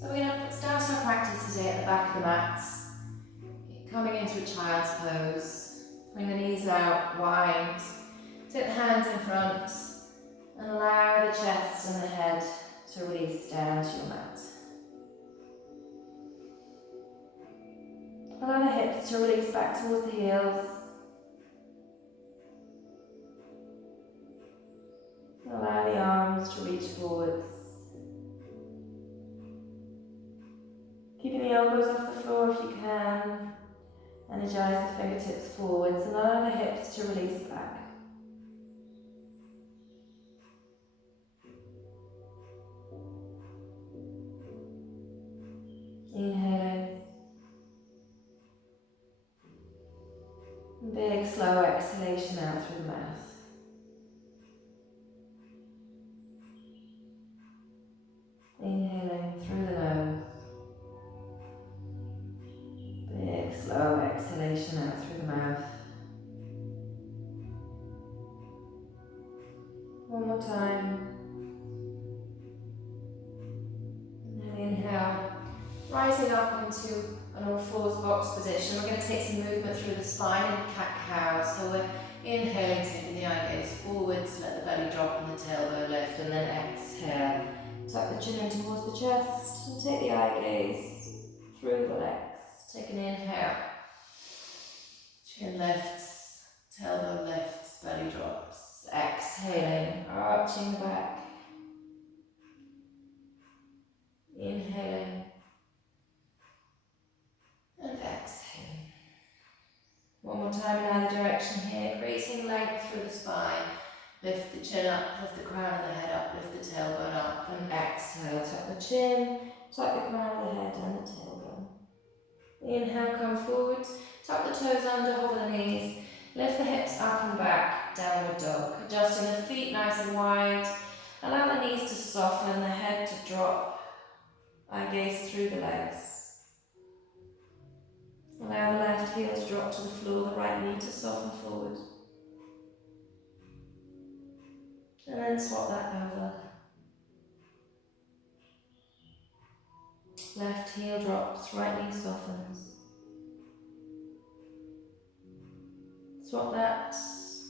So we're going to start our practice today at the back of the mats, coming into a child's pose. Bring the knees out wide, take the hands in front, and allow the chest and the head to release down to your mat. Allow the hips to release back towards the heels. Allow the arms to reach forwards. Keeping the elbows off the floor if you can. Energize the fingertips forwards and allow the hips to release back. Inhaling. Big slow exhalation out through the mouth. Inhaling through the nose. Big slow exhalation out through the mouth. One more time. And then inhale, rising up into an all fours box position. We're going to take some movement through the spine in cat-cow. So we're inhaling, taking the eye gaze forwards, let the belly drop and the tailbone lift, and then exhale. Tuck the chin in towards the chest and take the eye gaze through the legs. Take an inhale. Chin lifts, tailbone lifts, belly drops. Exhaling, arching the back. Inhaling. And exhaling. One more time in either direction here, creating length through the spine. Lift the chin up, lift the crown of the head up, lift the tailbone up, and exhale. Tuck the chin, tuck the crown of the head and the tailbone. Inhale, come forward, tuck the toes under, hover the knees, lift the hips up and back, downward dog. Adjusting the feet nice and wide, allow the knees to soften, the head to drop, eye gaze through the legs. Allow the left heel to drop to the floor, the right knee to soften forward. And then swap that over. Left heel drops, right knee softens. Swap that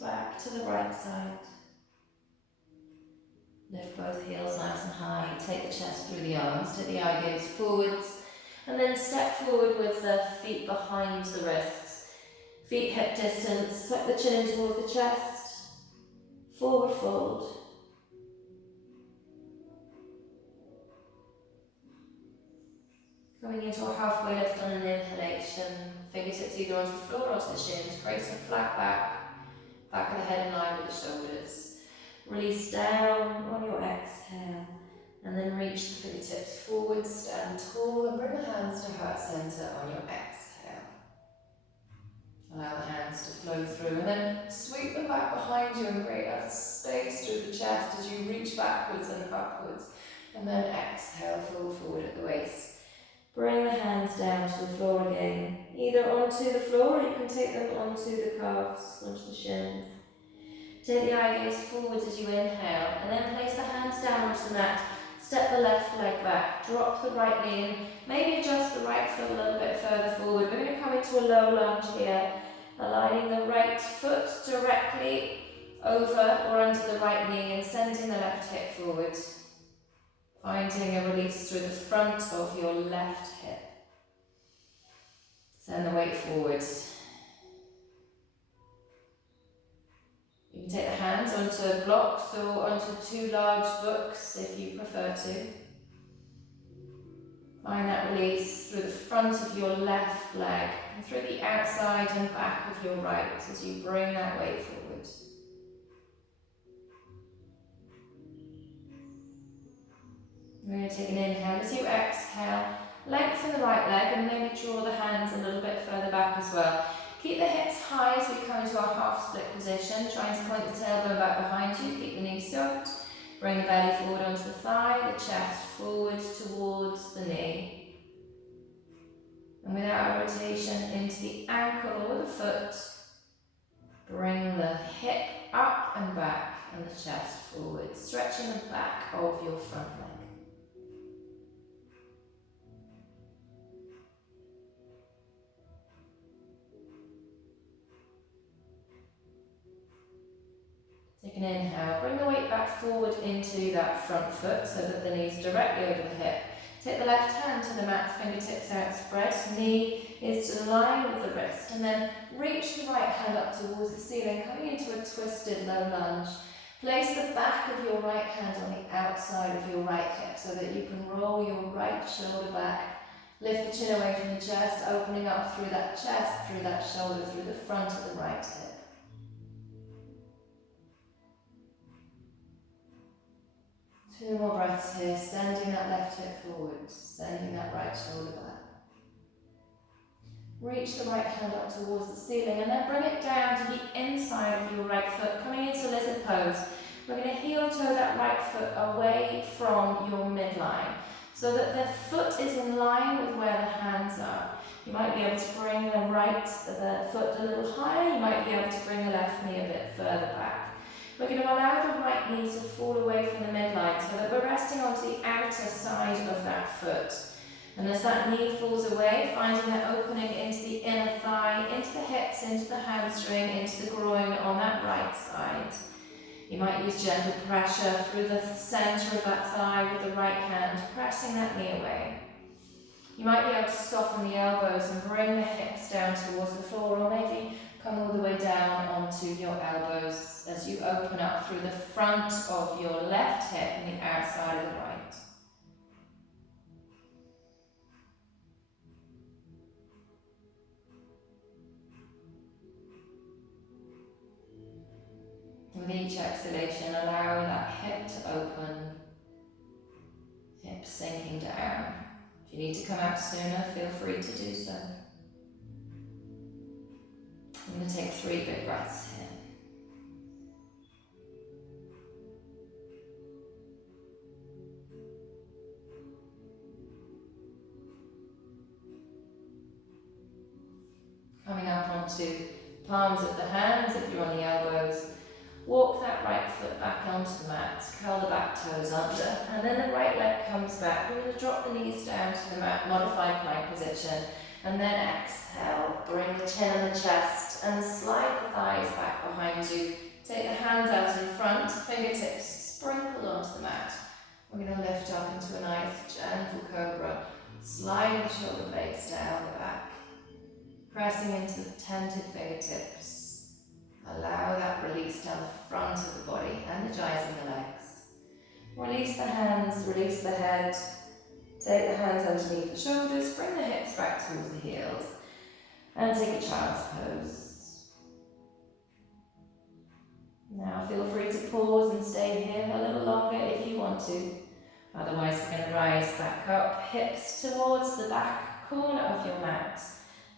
back to the right side. Lift both heels nice and high. Take the chest through the arms, take the eye gaze forwards, and then step forward with the feet behind the wrists. Feet hip distance, tuck the chin in towards the chest. Forward fold. Coming into a halfway lift on an inhalation. Fingertips either onto the floor or onto the shins. Create a flat back. Back of the head in line with the shoulders. Release down on your exhale. And then reach the fingertips forward, stand tall, and bring the hands to heart center on your exhale. Allow the hands to flow through, and then sweep them back behind you and create a space through the chest as you reach backwards and upwards. And then exhale, fold forward at the waist. Bring the hands down to the floor again, either onto the floor or you can take them onto the calves, onto the shins. Take the eye gaze forwards as you inhale, and then place the hands down onto the mat. Step the left leg back, drop the right knee in, maybe adjust the right foot a little bit further forward. We're going to come into a low lunge here, aligning the right foot directly over or under the right knee and sending the left hip forward. Finding a release through the front of your left hip. Send the weight forward. You can take the hands onto blocks or onto two large books if you prefer to. Find that release through the front of your left leg and through the outside and back of your right as you bring that weight forward. We're going to take an inhale. As you exhale, lengthen the right leg and maybe draw the hands a little bit further back as well. Keep the hips high as we come into our half split position, trying to point the tailbone back behind you. Keep the knees soft. Bring the belly forward onto the thigh, the chest forward towards the knee. And with our rotation into the ankle or the foot, bring the hip up and back and the chest forward, stretching the back of your front leg. You can inhale, bring the weight back forward into that front foot so that the knee's directly over the hip. Take the left hand to the mat, fingertips outspread, knee is to line with the wrist, and then reach the right hand up towards the ceiling, coming into a twisted low lunge. Place the back of your right hand on the outside of your right hip so that you can roll your right shoulder back. Lift the chin away from the chest, opening up through that chest, through that shoulder, through the front of the right hip. Two more breaths here, sending that left hip forward, sending that right shoulder back. Reach the right hand up towards the ceiling and then bring it down to the inside of your right foot, coming into lizard pose. We're going to heel toe that right foot away from your midline so that the foot is in line with where the hands are. You might be able to bring the foot a little higher, you might be able to bring the left knee a bit further back. We're going to allow the right knee to fall away from the midline so that we're resting onto the outer side of that foot. And as that knee falls away, finding that opening into the inner thigh, into the hips, into the hamstring, into the groin on that right side. You might use gentle pressure through the centre of that thigh with the right hand, pressing that knee away. You might be able to soften the elbows and bring the hips down towards the floor, or maybe come all the way down onto your elbows as you open up through the front of your left hip and the outside of the right. With each exhalation, allow that hip to open, hip sinking down. If you need to come out sooner, feel free to do so. I'm going to take 3 big breaths here. Coming up onto palms of the hands if you're on the elbows. Walk that right foot back onto the mat, curl the back toes under, and then the right leg comes back. We're going to drop the knees down to the mat, modified plank position, and then exhale, bring the chin and the chest, and slide the thighs back behind you. Take the hands out in front, fingertips sprinkled onto the mat. We're going to lift up into a nice gentle cobra, sliding the shoulder blades down the back, pressing into the tented fingertips. Allow that release down the front of the body, energizing the legs. Release the hands, release the head. Take the hands underneath the shoulders, bring the hips back towards the heels, and take a child's pose. Now feel free to pause and stay here a little longer if you want to. Otherwise we're going to rise back up, hips towards the back corner of your mat.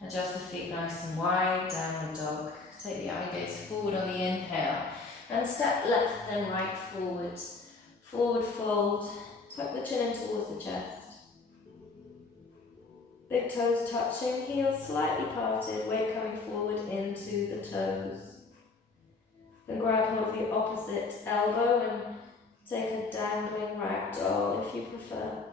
Adjust the feet nice and wide, downward dog. Take the eye gaze forward on the inhale and step left then right forward. Forward fold, tuck the chin in towards the chest. Big toes touching, heels slightly parted, weight coming forward into the toes. Then grab hold of the opposite elbow and take a dangling ragdoll if you prefer.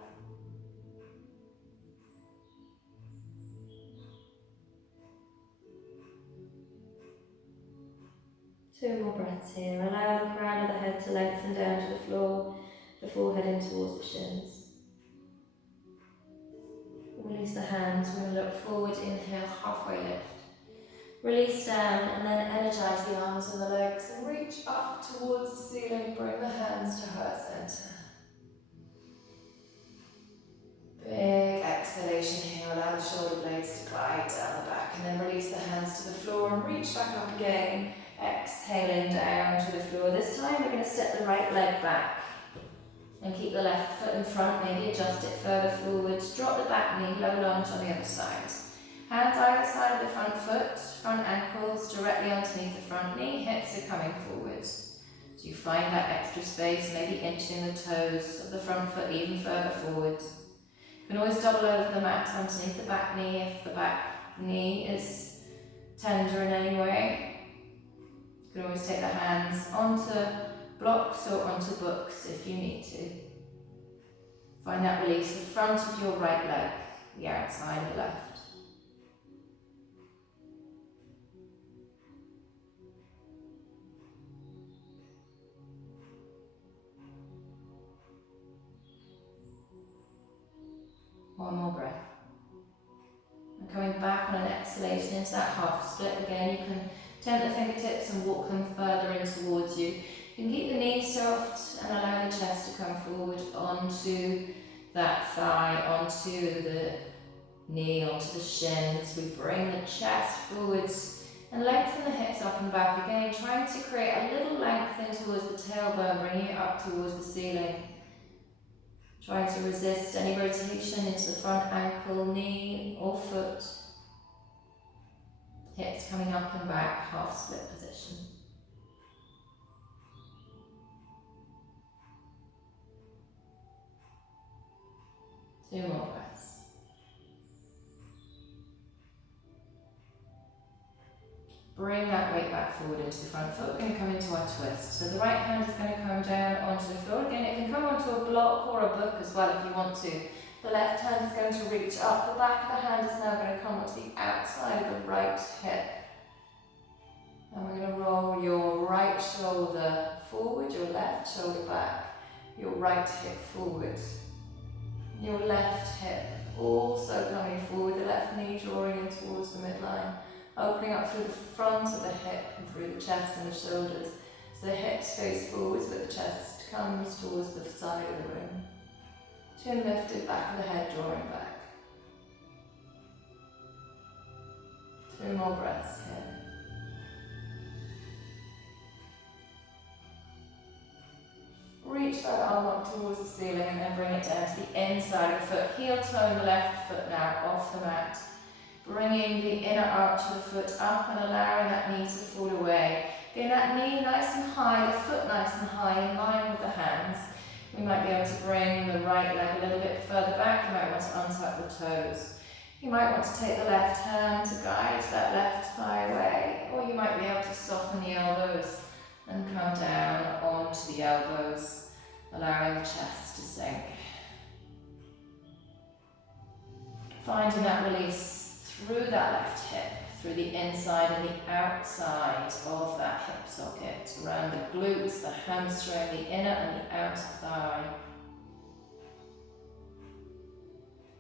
Two more breaths here. Allow the crown of the head to lengthen down to the floor, the forehead in towards the shins. Release the hands. We're going to look forward, inhale, halfway lift. Release down and then energize the arms and the legs and reach up towards the ceiling. Bring the hands to heart center. Big exhalation here. Allow the shoulder blades to glide down the back and then release the hands to the floor and reach back up again. Exhaling down to the floor. This time we're going to step the right leg back and keep the left foot in front, maybe adjust it further forward. Drop the back knee, low lunge on the other side. Hands either side of the front foot, front ankles directly underneath the front knee, hips are coming forward. So you find that extra space, maybe inching the toes of the front foot even further forward. You can always double over the mat underneath the back knee if the back knee is tender in any way. You can always take the hands onto blocks or onto books if you need to. Find that release, the front of your right leg, the outside of the left. One more breath. And coming back on an exhalation into that half split again, you can turn the fingertips and walk them further in towards you. You can keep the knees soft and allow the chest to come forward onto that thigh, onto the knee, onto the shins. We bring the chest forwards and lengthen the hips up and back again, trying to create a little length in towards the tailbone, bringing it up towards the ceiling. Trying to resist any rotation into the front ankle, knee or foot. Hips coming up and back, half split position. Two more breaths. Bring that weight back forward into the front foot. We're going to come into our twist. So the right hand is going to come down onto the floor. Again, it can come onto a block or a book as well if you want to. The left hand is going to reach up. The back of the hand is now going to come onto the outside of the right hip. And we're going to roll your right shoulder forward, your left shoulder back, your right hip forward. Your left hip also coming forward, the left knee drawing in towards the midline. Opening up through the front of the hip and through the chest and the shoulders. So the hips face forwards, but the chest comes towards the side of the room. Chin lifted, back of the head drawing back. Two more breaths here. Reach that arm up towards the ceiling and then bring it down to the inside of the foot. Heel toe the left foot now off the mat. Bringing the inner arch of the foot up and allowing that knee to fall away. Getting that knee nice and high, the foot nice and high in line with the hands. We might be able to bring the right leg a little bit further back. You might want to untuck the toes. You might want to take the left hand to guide that left thigh away, or you might be able to soften the elbows and come down onto the elbows, allowing the chest to sink. Finding that release through that left hip, through the inside and the outside of that hip socket, around the glutes, the hamstring, the inner and the outer thigh.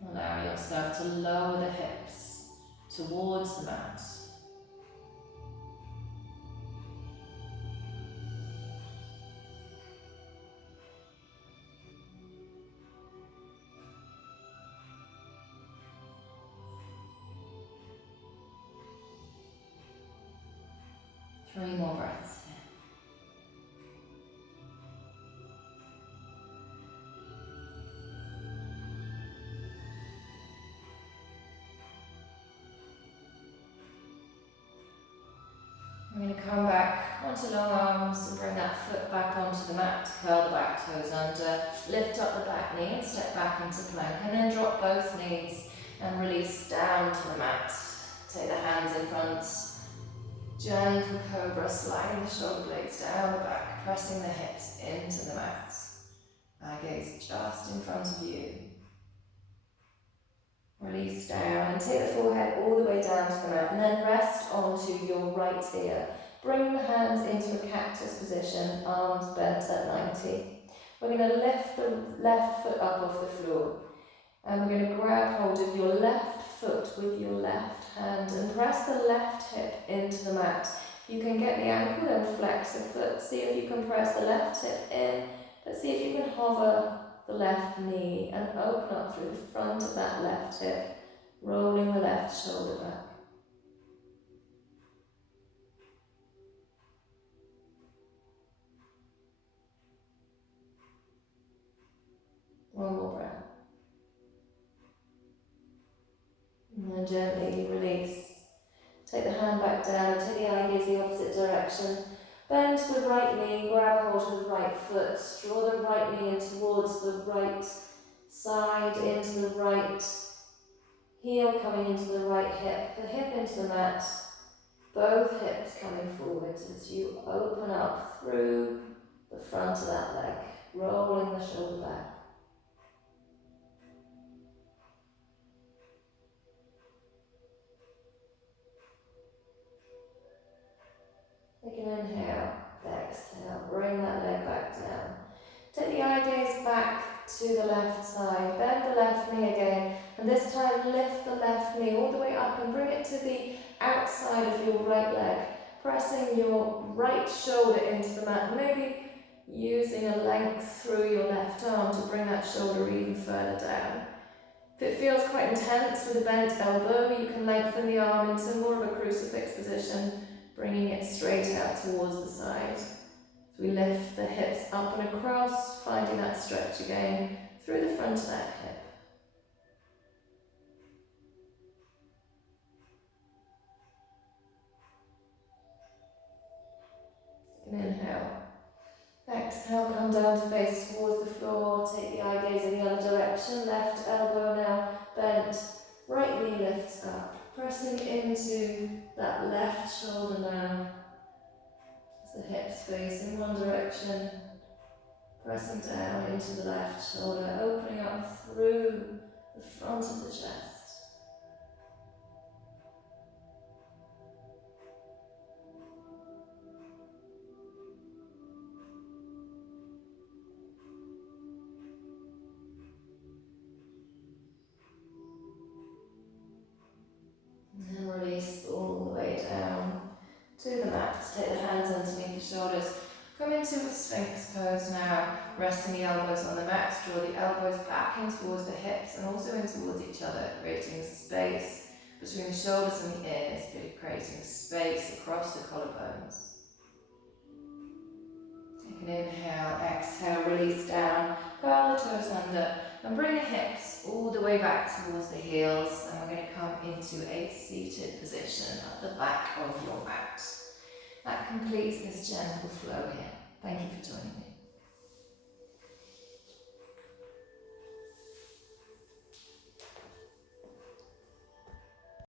Allow yourself to lower the hips towards the mat. Three more breaths here. We're going to come back onto long arms and bring that foot back onto the mat, curl the back toes under, lift up the back knee and step back into plank, and then drop both knees and release down to the mat. Take the hands in front. Gentle cobra, sliding the shoulder blades down the back, pressing the hips into the mat. Eye gaze just in front of you. Release down and take the forehead all the way down to the mat, and then rest onto your right ear. Bring the hands into a cactus position, arms bent at 90. We're going to lift the left foot up off the floor. And we're going to grab hold of your left foot with your left hand and press the left hip into the mat. You can get the ankle and flex the foot. See if you can press the left hip in, but see if you can hover the left knee and open up through the front of that left hip, rolling the left shoulder back. One more breath. And then gently release. Take the hand back down, take the eye gaze the opposite direction. Bend to the right knee, grab hold of the right foot. Draw the right knee in towards the right side, into the right heel coming into the right hip. The hip into the mat. Both hips coming forwards as you open up through the front of that leg, rolling the shoulder back. Take an inhale, exhale, bring that leg back down. Take the eye gaze back to the left side, bend the left knee again, And this time lift the left knee all the way up and bring it to the outside of your right leg, pressing your right shoulder into the mat, maybe using a length through your left arm to bring that shoulder even further down. If it feels quite intense with a bent elbow, you can lengthen the arm into more of a crucifix position, bringing it straight out towards the side. So we lift the hips up and across, finding that stretch again through the front of that hip. And inhale. Exhale, come down to face towards the floor, take the eye gaze in the other direction, left elbow now bent, right knee lifts up, pressing into that left shoulder now, as the hips face in one direction, pressing down into the left shoulder, opening up through the front of the chest. And release all the way down to the mat. Take the hands underneath the shoulders. Come into a Sphinx pose now, resting the elbows on the mat. Draw the elbows back in towards the hips and also in towards each other, creating space between the shoulders and the ears, creating space across the collarbones. Take an inhale, exhale, release down, curl the toes under, and bring the hips all the way back towards the heels, and we're going to come into a seated position at the back of your mat. That completes this gentle flow here. Thank you for joining me.